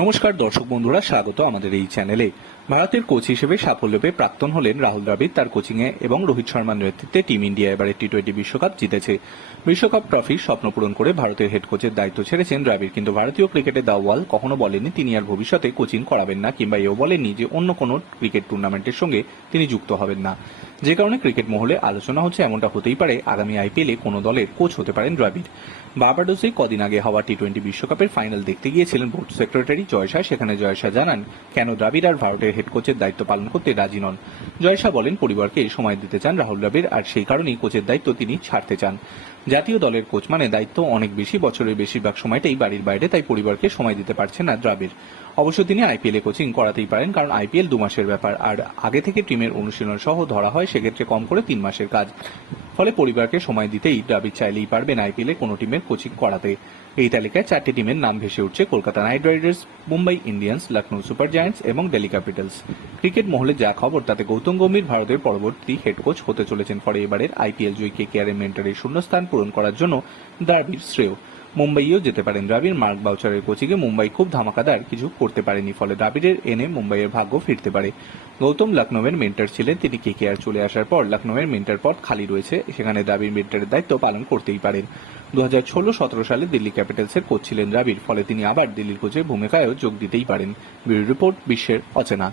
নমস্কার দর্শক বন্ধুরা, স্বাগত আমাদের এই চ্যানেলে। ভারতের কোচ হিসেবে সাফল্য পেয়ে প্রাক্তন হলেন রাহুল দ্রাবিড়, তার কোচিংয়ে এবং রোহিত শর্মার নেতৃত্বে টিম ইন্ডিয়া এবারে টি টোয়েন্টি বিশ্বকাপ জিতেছে। বিশ্বকাপ ট্রফির স্বপ্ন পূরণ করে ভারতের হেড কোচের দায়িত্ব ছেড়েছেন দ্রাবিড়, কিন্তু ভারতীয় ক্রিকেটে দাওয়াল কখনো বলেননি তিনি আর ভবিষ্যতে কোচিং করাবেন না, কিংবা এও বলেননি যে অন্য কোনো ক্রিকেট টুর্নামেন্টের সঙ্গে তিনি যুক্ত হবেন না। যে কারণে ক্রিকেট মহলে আলোচনা হচ্ছে এমনটা হতেই পারে আগামী আইপিএলে কোনো দলের কোচ হতে পারেন দ্রাবিড়। বার্বাডোসে কদিন আগে হওয়া টি টোয়েন্টি বিশ্বকাপের ফাইনাল দেখতে গিয়েছিলেন বোর্ড সেক্রেটারি জয় শাহ সেখানে জয় শাহ জানান, কেন দ্রাবিড় আর ভারতের হেড কোচের দায়িত্ব পালন করতে রাজি নন? জয় শাহ বলেন, পরিবারকে সময় দিতে চান রাহুল দ্রাবিড় আর সেই কারণেই কোচের দায়িত্ব তিনি ছাড়তে চান। জাতীয় দলের কোচ মানে দায়িত্ব অনেক বেশি, বছরের বেশিরভাগ সময়টাই বাড়ির বাইরে, তাই পরিবারকে সময় দিতে পারছেন না দ্রাবিড়। অবশ্য তিনি আইপিএলে কোচিং করাতেই পারেন, কারণ আইপিএল দু মাসের ব্যাপার, আর আগে থেকে টিমের অনুশীলন সহ ধরা হয় সেক্ষেত্রে কম করে তিন মাসের কাজ। ফলে পরিবারকে সময় দিতেই দ্রাবিড় চাইলেই পারবেন আইপিএলে কোনো টিমের কোচিং করাতে। এই তালিকায় চারটি টিমের নাম ভেসে উঠছে Kolkata knight riders, Mumbai Indians Lucknow super giants এবং দিল্লি ক্যাপিটালস। ক্রিকেট মহলে যা খবর, তাতে গৌতম গম্ভীর ভারতের পরবর্তী হেড কোচ হতে চলেছেন। ফলে এবারের আইপিএল জয়ী কে কেয়ারের মেন্টারের শূন্যস্থান পূরণ করার জন্য দ্রাবিড় শ্রেয়। মুম্বাইও যেতে পারেন। দ্রাবিড় মার্ক বাউচারের কোচিংয়ে মুম্বাই খুব ধামাকাদার কিছু করতে পারেনি, ফলে দ্রাবিড়ের এনে মুম্বাইয়ের ভাগ্য ফিরতে পারে। গৌতম লখনৌয়ের মেন্টার ছিলেন তিনি কে কেয়ার চলে আসার পর। লখনৌয়ের মেন্টার পদ খালি রয়েছে, সেখানে দ্রাবিড় মেন্টারের দায়িত্ব পালন করতেই পারেন। দু হাজার ষোলো সতেরো সালে দিল্লি ক্যাপিটালসের কোচ ছিলেন দ্রাবিড়, ফলে তিনি আবার দিল্লির কোচের ভূমিকায়ও যোগ দিতেই পারেন। ব্যুরো রিপোর্ট, বিশ্বের অচেনা।